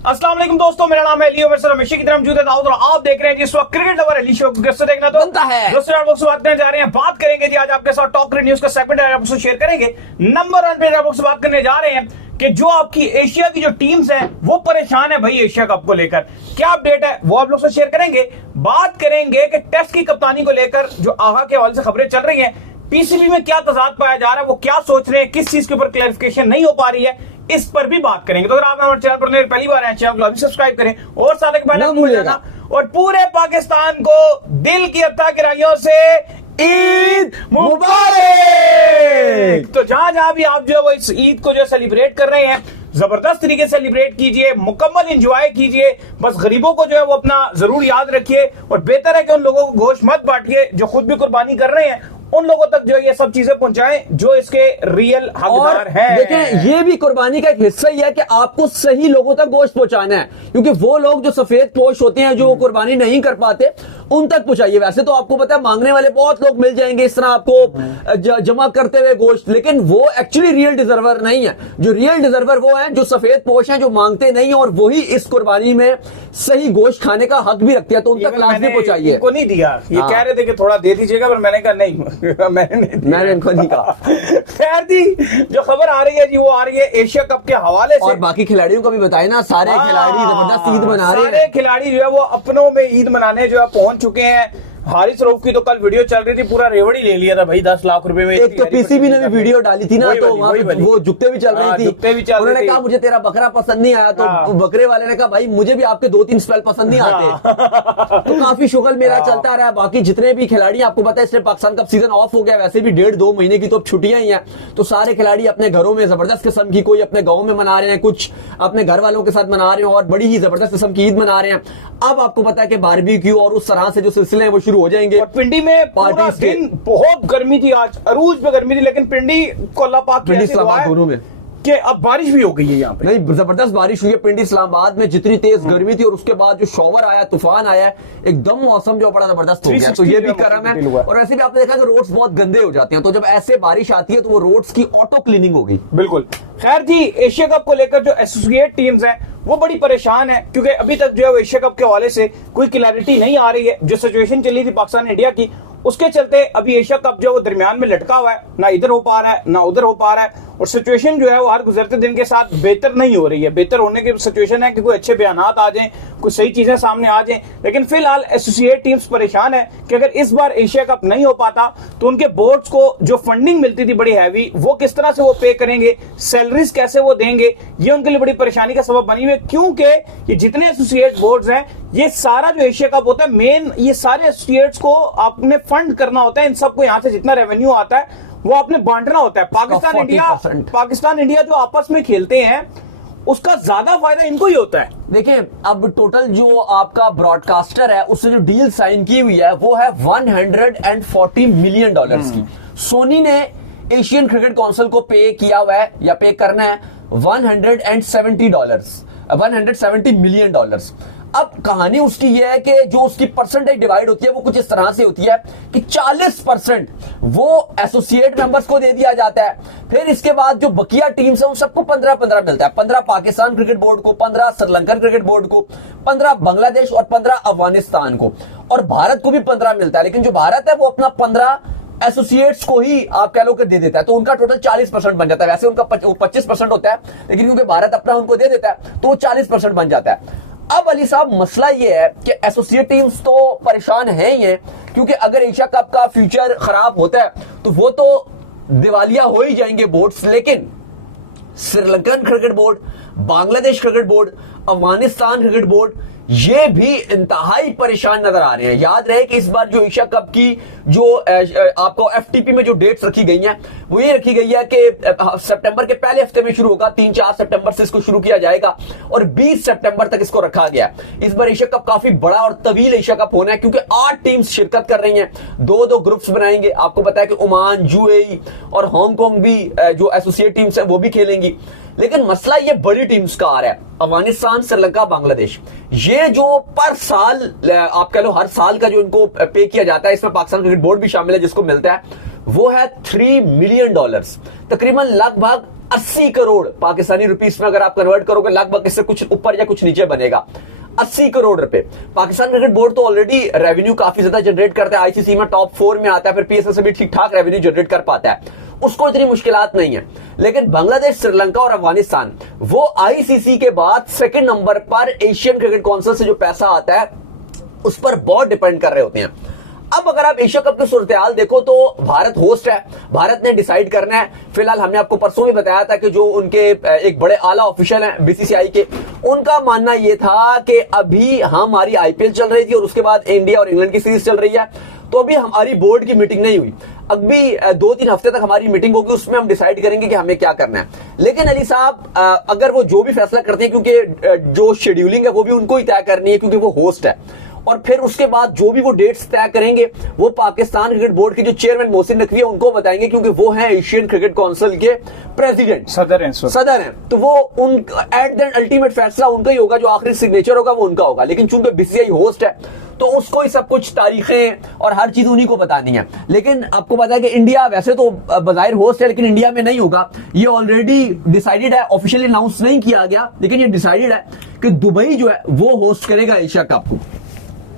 अस्सलाम वालेकुम दोस्तों, मेरा नाम है लियो, मेरे साथ हमेशा की तरह मौजूद है दाऊद और आप देख रहे हैं जिस वक्त क्रिकेट लवर अली शो को देखना तो बनता है। दोस्तों आप लोग से बात करने जा रहे हैं, बात करेंगे जी आज आपके साथ टॉप क्रिकेट न्यूज का सेगमेंट है, आपसे शेयर करेंगे। नंबर 1 पे आप लोग से बात करने जा रहे हैं कि जो आपकी एशिया की जो टीम्स हैं वो परेशान है भाई एशिया कप को लेकर। क्या अपडेट है वो आप लोग से शेयर करेंगे। बात करेंगे कि टेस्ट की कप्तानी को लेकर जो आहा के हवाले से खबरें चल रही हैं, पीसीबी में क्या तजाद पाया जा रहा है, वो क्या सोच रहे हैं, किस चीज के ऊपर क्लैरिफिकेशन नहीं हो पा रही है, इस पर भी बात करेंगे। तो अगर आप हमारे चैनल पर पहली बार आए चैनल को अभी सब्सक्राइब करें और साथ ही पहले भूलिएगा और पूरे पाकिस्तान को दिल की अता गहराइयों से ईद मुबारक। तो जहां जहां भी आप जो है वो इस ईद को जो सेलिब्रेट कर रहे हैं, जबरदस्त तरीके से सेलिब्रेट कीजिए, मुकम्मल एंजॉय कीजिए। बस गरीबों को जो है वो अपना जरूर याद रखिए और बेहतर है कि उन लोगों को गोश्त मत बांटिए जो खुद भी कुर्बानी कर रहे हैं, उन लोगों तक जो ये सब चीजें पहुंचाएं जो इसके रियल हकदार हैं। देखें, ये भी कुर्बानी का एक हिस्सा ही है कि आपको सही लोगों तक गोश्त पहुंचाना है, क्योंकि वो लोग जो सफेद पोश होते हैं, जो कुर्बानी नहीं कर पाते, उन तक पहुंचाइए। वैसे तो आपको पता है मांगने वाले बहुत लोग मिल जाएंगे इस तरह आपको जमा करते हुए गोश्त, लेकिन वो एक्चुअली रियल डिजर्वर नहीं है। जो रियल डिजर्वर वो है जो सफेद पोश हैं, जो मांगते नहीं है, और वही इस कुर्बानी में सही गोश्त खाने का हक भी रखते हैं, तो उन तक लाजमी पहुंचाइए। को नहीं दिया, ये कह रहे थे कि थोड़ा दे दीजिएगा, पर मैंने कहा नहीं मैंने इनको नहीं कहा। खैर जी, जो खबर आ रही है जी वो आ रही है एशिया कप के हवाले से। और बाकी खिलाड़ियों को भी बताए ना, सारे खिलाड़ी जबरदस्त ईद मना रहे हैं। सारे खिलाड़ी जो है वो अपनों में ईद मनाने जो है पहुंच चुके हैं। हारिस रऊफ की तो कल वीडियो चल रही थी, पूरा रेवड़ी ले लिया था भाई 10 लाख रुपए में। एक तो पीसीबी ने भी वीडियो डाली थी ना, तो वहां वो जुत्ते भी चल रही थी। उन्होंने कहा मुझे तेरा बकरा पसंद नहीं आया, तो बकरे वाले ने कहा भाई मुझे भी आपके 2-3 स्पेल पसंद नहीं आते। तो काफी शुगल मेरा चलता रहा। बाकी जितने भी खिलाड़ी, आपको पता है इसलिए पाकिस्तान कप सीजन ऑफ हो गया, वैसे भी 1.5-2 महीने की तो अब छुट्टियां ही हैं, तो सारे खिलाड़ी अपने घरों में जबरदस्त किस्म की, कोई अपने गाँव में मना रहे हैं, कुछ अपने घर वालों के साथ मना रहे हैं और बड़ी ही जबरदस्त किस्म की ईद मना रहे हैं। अब आपको पता है कि बारबेक्यू और उस तरह से जो सिलसिले हैं वो शुरू हो जाएंगे। पिंडी में पूरा दिन बहुत गर्मी थी, आज अरूज पे गर्मी थी, लेकिन पिंडी को अल्लाह पाक की ऐसी दुआ है दोनों में कि अब बारिश भी हो गई है यहाँ पे। नहीं, जबरदस्त बारिश हुई है पिंडी इस्लामाबाद में। जितनी तेज गर्मी थी और उसके बाद जो शॉवर आया, तूफान आया, एकदम मौसम जो बड़ा जबरदस्त हो गया, तो ये भी करम है। और ऐसे भी आपने देखा कि रोड्स बहुत गंदे हो जाते हैं, तो जब ऐसे बारिश आती है तो वो रोड्स की ऑटो क्लीनिंग हो गई। बिल्कुल। खैर जी, एशिया कप को लेकर जो एसोसिएट टीम्स हैं वो बड़ी परेशान है, क्योंकि अभी तक जो है एशिया कप के हवाले से कोई क्लैरिटी नहीं आ रही है। जो सिचुएशन चली थी पाकिस्तान इंडिया की, उसके चलते अभी एशिया कप जो है वो दरमियान में लटका हुआ है, ना इधर हो पा रहा है ना उधर हो पा रहा है, और सिचुएशन जो है वो हर गुजरते दिन के साथ बेहतर नहीं हो रही है। बेहतर होने की सिचुएशन है कि कोई अच्छे बयानात आ जाएं, कुछ सही चीजें सामने आ जाएं, लेकिन फिलहाल एसोसिएट टीम्स परेशान है कि अगर इस बार एशिया कप नहीं हो पाता तो उनके बोर्ड्स को जो फंडिंग मिलती थी बड़ी हैवी, वो किस तरह से वो पे करेंगे, सैलरीज कैसे वो देंगे, ये उनके लिए बड़ी परेशानी का सबब बनी हुई है। क्योंकि ये जितने एसोसिएट बोर्ड्स हैं, ये सारा जो एशिया कप होता है मेन, ये सारे एसोसिएट्स को आपने फंड करना होता है। इन सबको यहाँ से जितना रेवेन्यू आता है वो आपने बांटना होता है। पाकिस्तान इंडिया जो आपस में खेलते हैं उसका ज्यादा फायदा इनको ही होता है। देखिए, अब टोटल जो आपका ब्रॉडकास्टर है उससे जो डील साइन की हुई है वो है $140 मिलियन की। सोनी ने एशियन क्रिकेट काउंसिल को पे किया हुआ है या पे करना है $170 मिलियन। अब कहानी उसकी यह है कि जो उसकी परसेंटेज डिवाइड होती है वो कुछ इस तरह से होती है कि 40% वो एसोसिएट मेंबर्स को दे दिया जाता है। फिर इसके बाद जो बकिया टीम्स है उन सबको 15-15 मिलता है। 15 पाकिस्तान क्रिकेट बोर्ड को, 15 श्रीलंकन क्रिकेट बोर्ड को, 15 बांग्लादेश और 15 अफगानिस्तान को, और भारत को भी 15 मिलता है। लेकिन जो भारत है वो अपना 15 एसोसिएट्स को ही आप कह लो कि दे देता है, तो उनका टोटल 40% बन जाता है। वैसे उनका 25% होता है, लेकिन क्योंकि भारत अपना उनको दे देता है तो वो 40% बन जाता है। अब अली साहब, मसला ये है कि एसोसिएट टीम्स तो परेशान है ही है, क्योंकि अगर एशिया कप का फ्यूचर खराब होता है तो वो तो दिवालिया हो ही जाएंगे बोर्ड्स। लेकिन Sri Lankan cricket board, Bangladesh cricket board, Afghanistan cricket board, ये भी इंतहाई परेशान नजर आ रहे हैं। याद रहे कि इस बार जो एशिया कप की जो आपको एफटीपी में जो डेट्स रखी गई हैं वो ये रखी गई है कि सितंबर के पहले हफ्ते में शुरू होगा, 3-4 सितंबर से इसको शुरू किया जाएगा और 20 सितंबर तक इसको रखा गया। इस बार एशिया कप काफी बड़ा और तवील एशिया कप होना है, क्योंकि 8 टीम्स शिरकत कर रही हैं, 2-2 ग्रुप्स बनाएंगे। आपको पता है कि ओमान, यूएई और हांगकांग भी जो एसोसिएट टीम्स है वो भी खेलेंगी। लेकिन मसला ये बड़ी टीम्स का आ रहा है, अफगानिस्तान, श्रीलंका, बांग्लादेश। ये जो पर साल आप कह लो हर साल का जो इनको पे किया जाता है, इसमें पाकिस्तान क्रिकेट बोर्ड भी शामिल है, जिसको मिलता है वो है $3 मिलियन, तकरीबन लगभग 80 करोड़ पाकिस्तानी रुपीस में अगर आप कन्वर्ट करोगे लगभग इससे कुछ ऊपर या कुछ नीचे बनेगा 80 करोड़ रुपए। पाकिस्तान क्रिकेट बोर्ड तो ऑलरेडी रेवेन्यू काफी ज्यादा जनरेट करता है, आईसीसी में टॉप 4 में आता है, फिर पीएसएल से भी ठीक ठाक रेवेन्यू जनरेट कर पाता है, उसको इतनी मुश्किलात नहीं है। लेकिन बांग्लादेश, श्रीलंका और अफगानिस्तान वो आईसीसी के बाद सेकंड नंबर पर एशियन क्रिकेट काउंसिल से जो पैसा आता है उस पर बहुत डिपेंड कर रहे होते हैं। अब अगर आप एशिया कप की सूरत-ए-हाल देखो तो भारत होस्ट है, भारत ने डिसाइड करना है। फिलहाल हमने आपको परसों भी बताया था कि जो उनके एक बड़े आला ऑफिशियल हैं बीसीसीआई के, उनका मानना यह था कि अभी हमारी आईपीएल चल रही थी और उसके बाद इंडिया और इंग्लैंड की सीरीज चल रही है, तो अभी हमारी बोर्ड की मीटिंग नहीं हुई, अभी 2-3 हफ्ते तक हमारी मीटिंग होगी, उसमें हम डिसाइड करेंगे कि हमें क्या करना है। लेकिन अली साहब अगर वो जो भी फैसला करते हैं, क्योंकि जो शेड्यूलिंग है वो भी उनको ही तय करनी है क्योंकि वो होस्ट है, और फिर उसके बाद जो भी वो डेट्स तय करेंगे वो पाकिस्तान क्रिकेट बोर्ड के जो चेयरमैन मोहसिन नकवी है उनको बताएंगे, क्योंकि वो हैं एशियन क्रिकेट काउंसिल के प्रेसिडेंट, सदर हैं। तो वो उन एट द अल्टीमेट फैसला उनका ही होगा, जो आखिरी सिग्नेचर होगा वो उनका होगा। लेकिन चूंकि बीसीसीआई होस्ट है तो उसको ही सब कुछ तारीखें और हर चीज उन्हीं को बतानी है। लेकिन आपको पता है कि इंडिया वैसे तो बजाहिर होस्ट है लेकिन इंडिया में नहीं होगा, ये ऑलरेडी डिसाइडेड है, ऑफिशियली अनाउंस नहीं किया गया, लेकिन ये डिसाइडेड है कि दुबई जो है वो होस्ट करेगा एशिया कप को।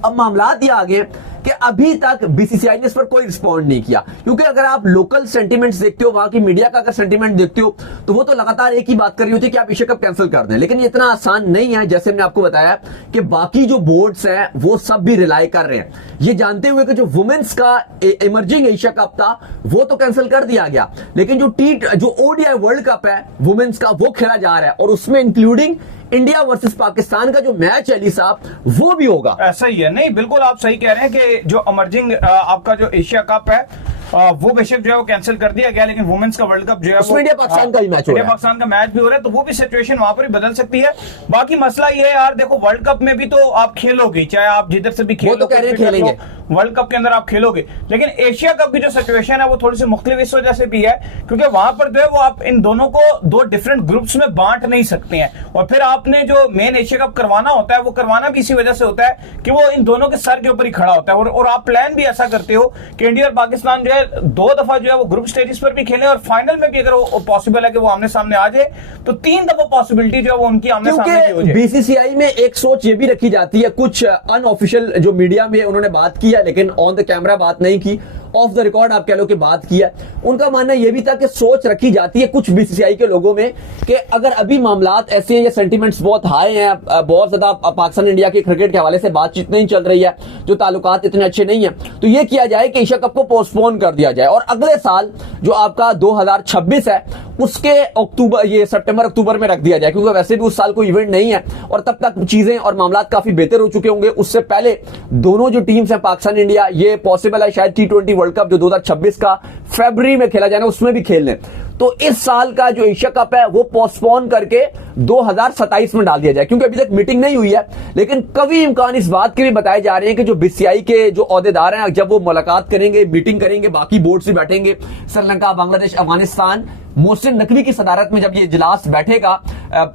अब मामला ये आ गए कि अभी तक बीसीसीआई ने इस पर कोई रिस्पॉन्ड नहीं किया, क्योंकि अगर आप लोकल सेंटीमेंट्स देखते हो, वहां की मीडिया का अगर सेंटीमेंट देखते हो, तो वो तो लगातार एक ही बात कर रही होती है कि आप एशिया कप कैंसिल कर दें। लेकिन ये इतना आसान नहीं है, जैसे मैंने आपको बताया कि बाकी जो बोर्ड्स हैं वो सब भी रिलाई कर रहे हैं, ये जानते हुए कि जो वुमेन्स का इमर्जिंग एशिया कप था वो तो कैंसिल कर दिया गया, लेकिन जो ओडीआई वर्ल्ड कप है वुमेन्स का वो खेला जा रहा है, और उसमें इंक्लूडिंग इंडिया वर्सेस पाकिस्तान का जो मैच है अली साहब वो भी होगा। ऐसा ही है, नहीं बिल्कुल आप सही कह रहे हैं कि जो इमर्जिंग आपका जो एशिया कप है वो बेशक जो है वो कैंसिल कर दिया गया, लेकिन वुमेन्स का वर्ल्ड कप जो है वो इंडिया पाकिस्तान का भी मैच हो रहा है, इंडिया पाकिस्तान का मैच भी हो रहा है, तो वो भी सिचुएशन वहां पर ही बदल सकती है। बाकी मसला ये है यार, देखो वर्ल्ड कप में भी तो आप खेलोगे, चाहे आप जिधर से भी खेलो, वो तो कह रहे हैं खेलेंगे, वर्ल्ड कप के अंदर आप खेलोगे, लेकिन एशिया कप की जो सिचुएशन है वो थोड़ी सी मुख्तलिफ इस वजह से भी है क्योंकि वहां पर जो है वो आप इन दोनों को 2 डिफरेंट ग्रुप्स में बांट नहीं सकते हैं, और फिर आपने जो मेन एशिया कप करवाना होता है वो करवाना भी इसी वजह से होता है कि वो इन दोनों के सर के ऊपर ही खड़ा होता है, और आप प्लान भी ऐसा करते हो कि इंडिया और पाकिस्तान जो है 2 दफा जो है वो ग्रुप स्टेजेस पर भी खेलें, और फाइनल में भी अगर वो पॉसिबल है कि वो आमने सामने आ जाए तो 3 दफा पॉसिबिलिटी जो है वो उनकी आमने सामने की हो जाए। बीसीसीआई में एक सोच ये भी रखी जाती है, कुछ अनऑफिशियल जो मीडिया में उन्होंने बात की है लेकिन ऑन द कैमरा बात नहीं की, ऑफ द रिकॉर्ड आप कह लो कि बात की है, उनका मानना यह भी था कि सोच रखी जाती है कुछ बीसीसीआई के लोगों में कि अगर अभी मामलात ऐसे हैं, ये सेंटीमेंट्स बहुत हाई हैं, बहुत ज्यादा पाकिस्तान इंडिया के क्रिकेट के हवाले से बातचीत नहीं चल रही है, जो ताल्लुकात इतने अच्छे नहीं है, तो ये किया जाए कि एशिया कप को पोस्टपोन कर दिया जाए और अगले साल जो आपका 2026 है उसके सितंबर अक्टूबर में रख दिया जाए, क्योंकि वैसे भी उस साल कोई इवेंट नहीं है और तब तक चीजें और मामलात काफी बेहतर हो चुके होंगे। उससे पहले दोनों जो टीम्स हैं पाकिस्तान इंडिया, ये पॉसिबल है शायद T20 वर्ल्ड कप जो 2026 का फरवरी में खेला जाना उसमें भी खेल लें, तो इस साल का जो एशिया कप है वो पोस्टपोन करके 2027 में डाल दिया जाए, क्योंकि अभी तक मीटिंग नहीं हुई है। लेकिन कभी इम्कान इस बात के भी बताए जा रहे हैं कि जो बीसीसीआई के जो ओहदेदार हैं जब वो मुलाकात करेंगे, मीटिंग करेंगे, बाकी बोर्ड से बैठेंगे, श्रीलंका, बांग्लादेश, अफगानिस्तान, मोहसिन नकवी की सदारत में जब ये इजलास बैठेगा,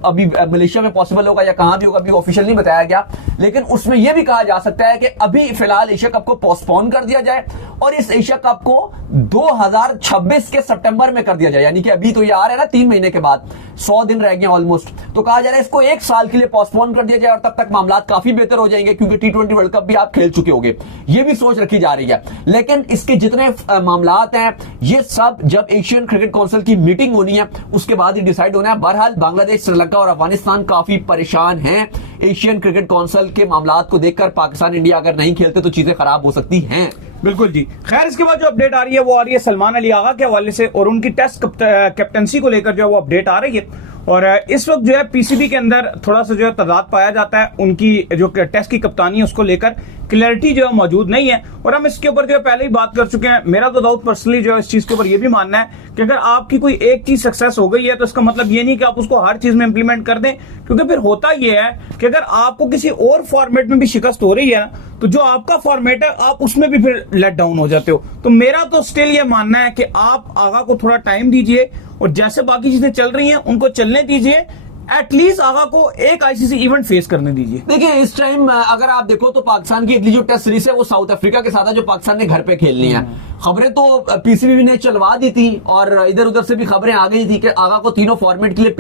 अभी मलेशिया में पॉसिबल होगा या कहां भी होगा अभी ऑफिशियल नहीं बताया गया, लेकिन उसमें यह भी कहा जा सकता है कि अभी फिलहाल एशिया कप को पोस्टपोन कर दिया जाए और इस एशिया कप को 2026 के सितंबर में कर दिया जाए, यानी कि अभी तो ये आ रहा है ना 3 महीने के बाद, 100 दिन रह गए ऑलमोस्ट, तो कहा जा रहा है इसको 1 साल के लिए पोस्टपोन कर दिया जाए और तब तक मामलात काफी बेहतर हो जाएंगे, क्योंकि T20 वर्ल्ड कप भी आप खेल चुके होंगे, ये भी सोच रखी जा रही है। लेकिन इसके जितने मामलात हैं ये सब जब एशियन क्रिकेट काउंसिल की मीटिंग होनी है उसके बाद ही डिसाइड होना है। बहरहाल बांग्लादेश, श्रीलंका और अफगानिस्तान काफी परेशान हैं एशियन क्रिकेट काउंसिल के मामलात को देखकर। पाकिस्तान इंडिया अगर नहीं खेलते तो चीजें खराब हो सकती हैं। बिल्कुल जी। खैर, इसके बाद जो अपडेट आ रही है वो आ रही है सलमान अली आगा के हवाले से, और उनकी टेस्ट कैप्टनसी को लेकर जो है वो अपडेट आ रही है। और इस वक्त जो है पीसीबी के अंदर थोड़ा सा जो है तजाद पाया जाता है, उनकी जो टेस्ट की कप्तानी है उसको लेकर क्लैरिटी जो है मौजूद नहीं है, और हम इसके ऊपर जो है पहले ही बात कर चुके हैं। मेरा तो दाऊद पर्सनली जो है इस चीज के ऊपर ये भी मानना है कि अगर आपकी कोई एक चीज सक्सेस हो गई है तो इसका मतलब ये नहीं कि आप उसको हर चीज में इंप्लीमेंट कर दें, क्योंकि फिर होता ये है कि अगर आपको किसी और फॉर्मेट में भी शिकस्त हो रही है तो जो आपका फॉर्मेट है आप उसमें भी फिर लेट डाउन हो जाते हो। तो मेरा तो स्टिल ये मानना है कि आप आगा को थोड़ा टाइम दीजिए और जैसे बाकी चीजें चल रही हैं उनको चलने दीजिए, एटलीस्ट आगा को एक आईसीसी इवेंट फेस करने दीजिए। देखिए इस टाइम अगर आप देखो तो पाकिस्तान की अगली जो टेस्ट सीरीज है वो साउथ अफ्रीका के साथ है, जो पाकिस्तान ने घर पे खेलनी है। खबरें तो पीसीबी ने चलवा दी थी और इधर उधर से भी खबरें आ गई थी कि आगा को तीनों फॉर्मेट के लिए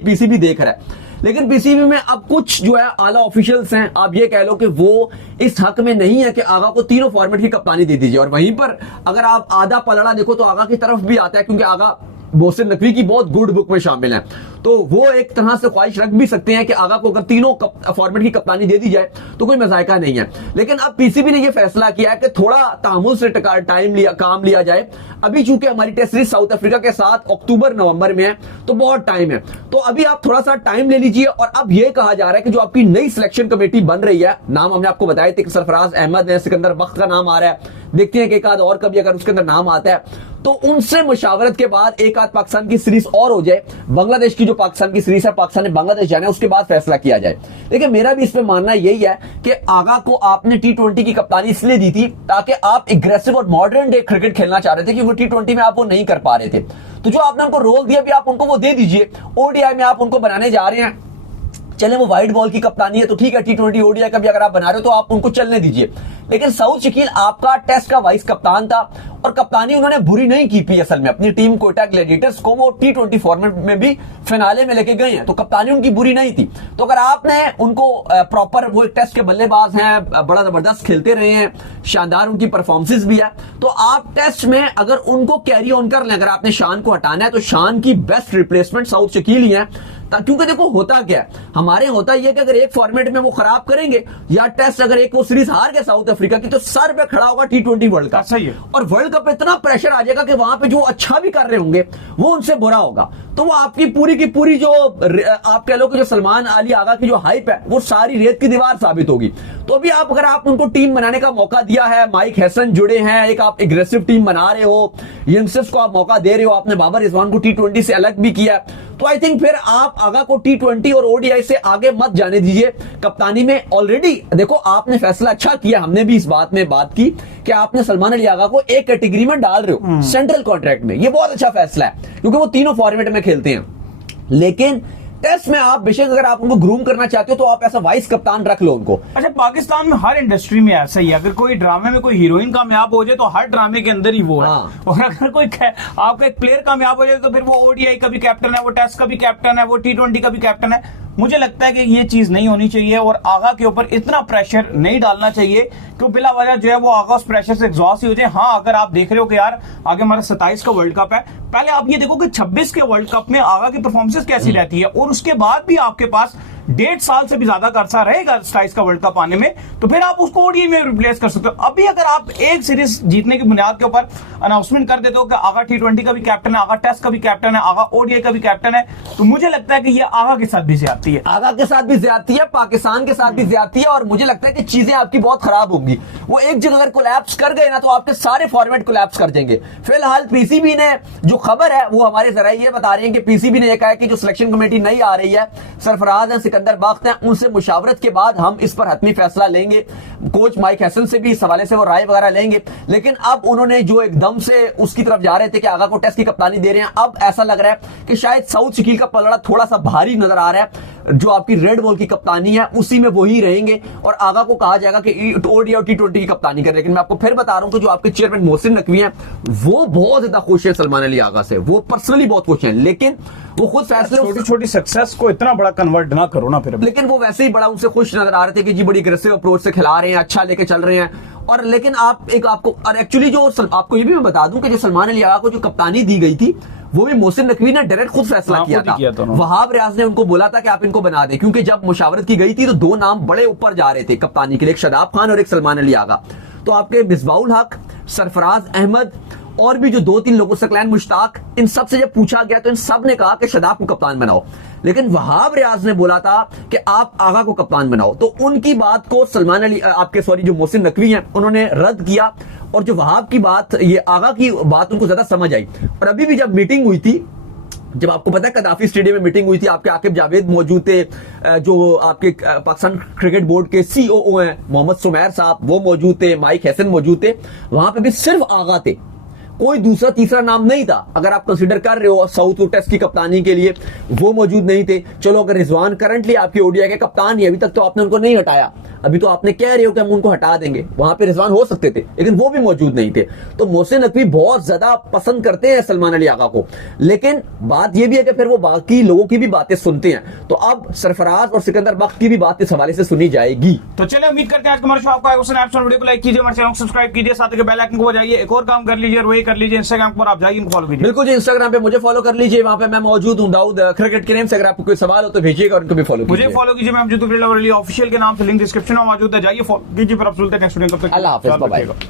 पीसीबी देख रहा है, लेकिन पीसीबी में अब कुछ जो है आला ऑफिशियल्स हैं, आप ये कह लो कि वो इस हक में नहीं है कि आगा को तीनों फॉर्मेट की कप्तानी दे दीजिए। और वहीं पर अगर आप आधा पलड़ा देखो तो आगा की तरफ भी आता है, क्योंकि आगा मोहसिन नकवी की बहुत गुड बुक में शामिल है, तो वो एक तरह से ख्वाहिश रख भी सकते हैं कि आगा को अगर तीनों फॉर्मेट की कप्तानी दे दी जाए तो कोई मजायका नहीं है। लेकिन अब पीसीबी ने यह फैसला किया है कि थोड़ा तामुल से काम लिया जाए। अभी चूंकि हमारी टेस्ट सीरीज साउथ अफ्रीका के साथ अक्टूबर नवंबर में है तो बहुत टाइम है, तो अभी आप थोड़ा सा टाइम ले लीजिए। और अब यह कहा जा रहा है कि जो आपकी नई सिलेक्शन कमेटी बन रही है, नाम हमने आपको बताया थे कि सरफराज अहमद है, सिकंदर बख्त का नाम आ रहा है, देखते हैं कि एक आध और कभी अगर उसके अंदर नाम आता है तो उनसे मुशावरत के बाद एक आध पाकिस्तान की सीरीज और हो जाए, बांग्लादेश की जो पाकिस्तान की सीरीज है, पाकिस्तान ने बांग्लादेश जाना है, उसके बाद फैसला किया जाए। देखिए मेरा भी इसमें मानना यही है कि आगा को आपने T20 की कप्तानी इसलिए दी थी ताकि आप एग्रेसिव और मॉडर्न डे क्रिकेट खेलना चाह रहे थे, क्योंकि T20 में आप वो नहीं कर पा रहे थे। तो जो आपने उनको रोल दिया भी आप उनको वो दे दीजिए। ओडीआई में आप उनको बनाने जा रहे हैं, चले वो वाइट बॉल की कप्तानी है तो ठीक है, T20 ओडीआई का भी अगर आप बना रहे हो तो आप उनको चलने दीजिए। लेकिन सऊद शकील आपका टेस्ट का वाइस कप्तान था और कप्तानी उन्होंने बुरी नहीं की पीएसएल में, अपनी टीम कोयटा ग्लैडिएटर्स को वो T20 फॉर्मेट में भी फिनाले में लेके गए हैं, तो कप्तानी उनकी बुरी नहीं थी। तो अगर आपने उनको प्रॉपर, वो एक टेस्ट के बल्लेबाज हैं, बड़ा जबरदस्त खेलते रहे हैं, शानदार उनकी परफॉर्मेंस भी है, तो आप टेस्ट में अगर उनको कैरी ऑन कर लें, अगर आपने शान को हटाना है तो शान की बेस्ट रिप्लेसमेंट सऊद शकील ही है। क्योंकि देखो होता क्या है, हमारे होता यह कि अगर एक फॉर्मेट में वो खराब करेंगे या टेस्ट अगर एक वो सीरीज हार गए साउथ अफ्रीका की, तो सर पे खड़ा होगा T20 वर्ल्ड कप। सही है। और वर्ल्ड कप पे इतना प्रेशर आ जाएगा कि वहां पे जो अच्छा भी कर रहे होंगे वो उनसे बुरा होगा, तो वो आपकी पूरी की पूरी जो आप कह लो कि जो सलमान अली आगा की जो हाइप है वो सारी रेत की दीवार साबित होगी। तो अभी आप अगर आप उनको टीम बनाने का मौका दिया है, माइक हैसन जुड़े हैं, एक आप एग्रेसिव टीम बना रहे हो, यंगस्टर्स को आप मौका दे रहे हो, आपने बाबर रिजवान को T20 से अलग भी किया, तो आई थिंक फिर आप आगा को T20 और ओडीआई से आगे मत जाने दीजिए कप्तानी में। ऑलरेडी देखो आपने फैसला अच्छा किया, हमने भी इस बात में बात की कि आपने सलमान अली आगा को एक कैटेगरी में डाल रहे हो सेंट्रल कॉन्ट्रैक्ट में, ये बहुत अच्छा फैसला है क्योंकि वो तीनों फॉर्मेट में खेलते हैं। लेकिन टेस्ट में आप बेशक अगर आप उनको ग्रूम करना चाहते हो तो आप ऐसा वाइस कप्तान रख लो उनको। अच्छा, पाकिस्तान में हर इंडस्ट्री में ऐसा ही है, अगर कोई ड्रामे में कोई हीरोइन कामयाब हो जाए तो हर ड्रामे के अंदर ही वो है। और अगर कोई आपका एक प्लेयर कामयाब हो जाए तो फिर वो ओडीआई का भी कैप्टन है, वो टेस्ट का भी कैप्टन है, वो T20 का भी कैप्टन है। मुझे लगता है कि ये चीज नहीं होनी चाहिए और आगा के ऊपर इतना प्रेशर नहीं डालना चाहिए कि बिला वजह जो है वो आगा उस प्रेशर से एग्जॉस्ट ही हो जाए। हाँ, अगर आप देख रहे हो कि यार आगे हमारा 27 का वर्ल्ड कप है, पहले आप ये देखो कि 26 के वर्ल्ड कप में आगा की परफॉर्मेंस कैसी रहती है और उसके बाद भी आपके पास 1.5 साल से भी ज्यादा का अरसा रहेगा 27 का वर्ल्ड कप आने में, तो फिर आप उसको ओडीआई में रिप्लेस कर सकते हो। अभी अगर आप एक सीरीज जीतने की बुनियाद के ऊपर अनाउंसमेंट कर देते हो कि आगा T20 का भी कैप्टन है, आगा टेस्ट का भी कैप्टन है, आगा ओडीआई का भी कैप्टन है, तो मुझे लगता है कि ये आगा के साथ भी ज्यादती है, आगा के साथ भी ज्यादती है, पाकिस्तान के साथ भी ज्यादती है। और मुझे लगता है कि चीजें आपकी बहुत खराब होंगी। वो एक जगह अगर कोलैप्स कर गए ना तो आपके सारे फॉर्मेट कोलैप्स कर जाएंगे। फिलहाल पीसीबी ने जो खबर है वो हमारे जराये ये बता रही है कि पीसीबी ने यह कहा है कि जो सिलेक्शन कमेटी नई आ रही है, सरफराज है, सिकंदर बख्त है, उनसे मुशावरत के बाद हम इस पर हतमी फैसला लेंगे। कोच माइक हैसन से भी इस हवाले से वो राय वगैरह लेंगे। लेकिन अब उन्होंने जो एकदम से उसकी तरफ जा रहे थे कि आगा को टेस्ट की कप्तानी दे रहे हैं, अब ऐसा लग रहा है कि शायद सऊद शकील का पलड़ा थोड़ा सा भारी नजर आ रहा है। जो आपकी रेड बॉल की कप्तानी है उसी में वही रहेंगे और आगा को कहा जाएगा कि ओडीआई और T20 की कप्तानी करें। लेकिन मैं आपको फिर बता रहा हूं कि जो आपके चेयरमैन मोहसिन नकवी हैं वो बहुत ज्यादा खुश है सलमान अली आगा से, वो पर्सनली बहुत खुश हैं। लेकिन वो खुद फैसले, छोटी छोटी सक्सेस को इतना बड़ा कन्वर्ट ना करो ना फिर। लेकिन वो वैसे ही बड़ा उनसे खुश नजर आ रहे थे कि जी बड़ी अग्रेसिव अप्रोच से खिला रहे हैं, अच्छा लेके चल रहे हैं। और लेकिन आप एक आपको और एक्चुअली जो आपको ये भी मैं बता दूं कि जो सलमान अली आगा को जो कप्तानी दी गई थी वो भी मोहसिन नकवी ने डायरेक्ट खुद फैसला किया था। वहाब रियाज ने उनको बोला था कि आप इनको बना दें, क्योंकि जब मुशावरत की गई थी तो दो नाम बड़े ऊपर जा रहे थे कप्तानी के लिए, एक शदाब खान और एक सलमान अली आगा। तो आपके मिसबाउल हक, सरफराज अहमद और भी जो 2-3 लोगों, सकलैन मुश्ताक, इन सब से जब पूछा गया तो इन सब ने कहा कि शदाब को कप्तान बनाओ। लेकिन वहाब रियाज ने बोला था कि आप आगा को कप्तान बनाओ। तो उनकी बात को सलमान अली जो मोहसिन नकवी हैं उन्होंने रद्द किया और जो वहाब की बात, ये आगा की बात उनको ज्यादा समझ आई। और अभी भी जब मीटिंग हुई थी, जब आपको पता है कदाफी स्टेडियम में मीटिंग हुई थी, आपके आकिब जावेद मौजूद थे, जो आपके पाकिस्तान क्रिकेट बोर्ड के COO हैं मोहम्मद सुमैर साहब वो मौजूद थे, माइक हैसन मौजूद थे, वहां पे भी सिर्फ आगा थे। कोई दूसरा तीसरा नाम नहीं था। अगर आप कंसीडर कर रहे हो साउथ टेस्ट की कप्तानी के लिए वो मौजूद नहीं थे, चलो अगर रिजवान करंटली आपकी ओडीआई के कप्तान ही, अभी तक तो आपने उनको नहीं हटाया, अभी तो आपने कह रहे हो कि हम उनको हटा देंगे, वहां पे रिजवान हो सकते थे लेकिन वो भी मौजूद नहीं थे। तो मोहसिन नकवी बहुत ज्यादा पसंद करते हैं सलमान अली आगा को, लेकिन बात यह भी है कि फिर वो बाकी लोगों की भी बातें सुनते हैं। तो अब सरफराज और सिकंदर बख्श की भी बात इस हवाले से सुनी जाएगी। तो चलिए उम्मीद करते हैं आज का हमारा शो आपको आएगा। वीडियो को लाइक कीजिए, हमारे चैनल को सब्सक्राइब कीजिए, साथ ही बेल आइकन को बजाइए। एक और काम कर लीजिए और वही कर लीजिए, इंस्टाग्राम पर आप जाइए, फॉलो कीजिए। बिल्कुल जी, इंस्टाग्राम पे मुझे फॉलो कर लीजिए, वहां पे मैं मौजूद हूं दाऊद क्रिकेट के नेम से। अगर आपको कोई सवाल हो तो भेजिएगा और उनको भी फॉलो कीजिए। मुझे फॉलो कीजिए, मैं ऑफिशियल के नाम से लिंक डिस्क्रिप्शन में मौजूद है, जाइए फॉलो कीजिए। फिर आप सुनते हैं नेक्स्ट वीडियो, तब तक अल्लाह हाफिज, बाय बाय।